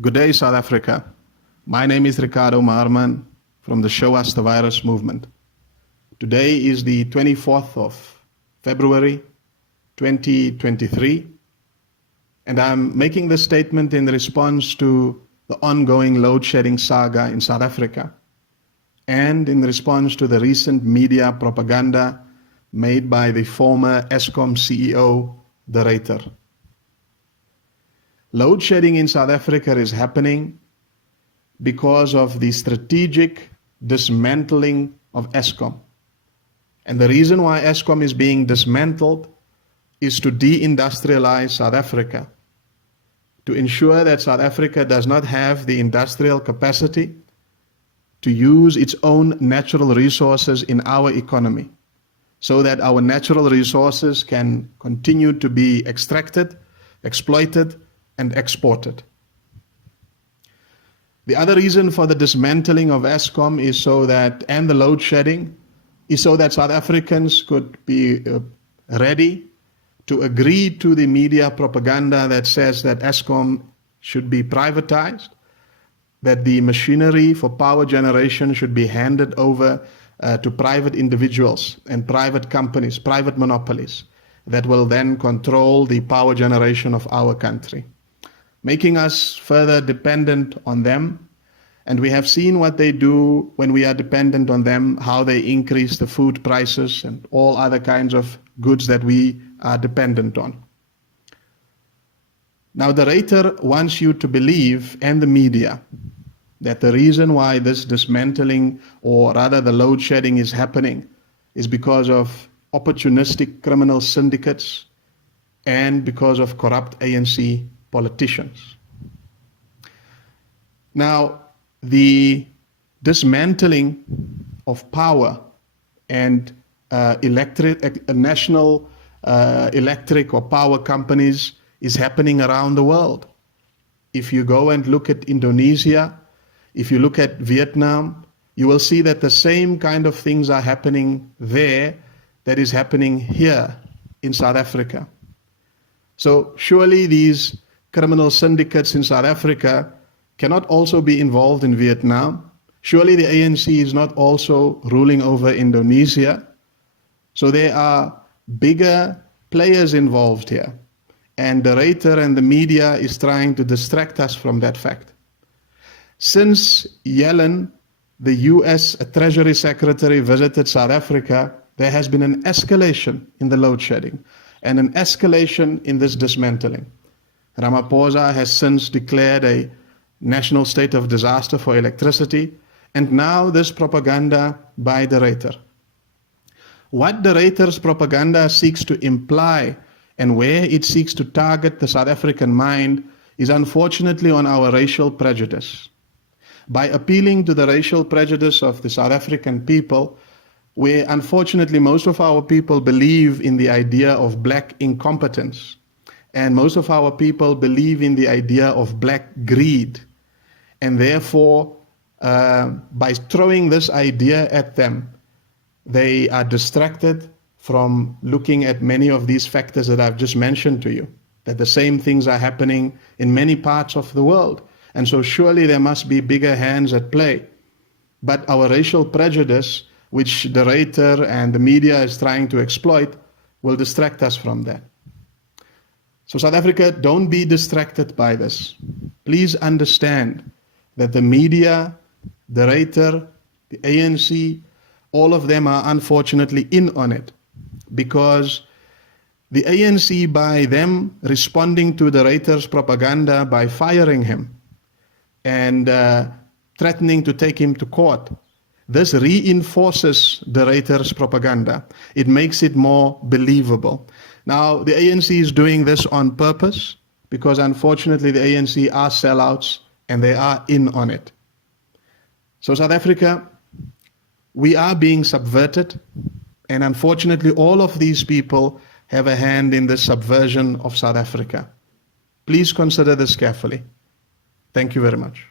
Good day, South Africa. My name is Ricardo Maarman from the Show Us the Virus movement. Today is the 24th of February, 2023, and I'm making this statement in response to the ongoing load shedding saga in South Africa and in response to the recent media propaganda made by the former Eskom CEO, de Ruyter. Load shedding in South Africa is happening because of the strategic dismantling of Eskom. And the reason why Eskom is being dismantled is to de-industrialize South Africa, to ensure that South Africa does not have the industrial capacity to use its own natural resources in our economy, so that our natural resources can continue to be extracted, exploited, and exported. The other reason for the dismantling of Eskom is so that, and the load shedding, is so that South Africans could be ready to agree to the media propaganda that says that Eskom should be privatized, that the machinery for power generation should be handed over to private individuals and private companies, private monopolies, that will then control the power generation of our country, making us further dependent on them. And we have seen what they do when we are dependent on them, how they increase the food prices and all other kinds of goods that we are dependent on. Now, de Ruyter wants you to believe, and the media, that the reason why this dismantling, or rather the load shedding, is happening is because of opportunistic criminal syndicates and because of corrupt ANC politicians. Now, the dismantling of power and national electric or power companies is happening around the world. If you go and look at Indonesia, if you look at Vietnam, you will see that the same kind of things are happening there that is happening here in South Africa. So surely these criminal syndicates in South Africa cannot also be involved in Vietnam. Surely the ANC is not also ruling over Indonesia. So there are bigger players involved here. And de Ruyter and the media is trying to distract us from that fact. Since Yellen, the US Treasury Secretary, visited South Africa, there has been an escalation in the load shedding and an escalation in this dismantling. Ramaphosa has since declared a national state of disaster for electricity, and now this propaganda by de Ruyter. What de Ruyter's propaganda seeks to imply and where it seeks to target the South African mind is unfortunately on our racial prejudice. By appealing to the racial prejudice of the South African people, where unfortunately most of our people believe in the idea of black incompetence, and most of our people believe in the idea of black greed. And therefore, by throwing this idea at them, they are distracted from looking at many of these factors that I've just mentioned to you, that the same things are happening in many parts of the world. And so surely there must be bigger hands at play. But our racial prejudice, which de Ruyter and the media is trying to exploit, will distract us from that. So South Africa, don't be distracted by this. Please understand that the media, de Ruyter, the ANC, all of them are unfortunately in on it, because the ANC, by them responding to de Ruyter's propaganda by firing him and threatening to take him to court, this reinforces de Ruyter's propaganda. It makes it more believable. Now, the ANC is doing this on purpose because unfortunately the ANC are sellouts and they are in on it. So South Africa, we are being subverted, and unfortunately all of these people have a hand in the subversion of South Africa. Please consider this carefully. Thank you very much.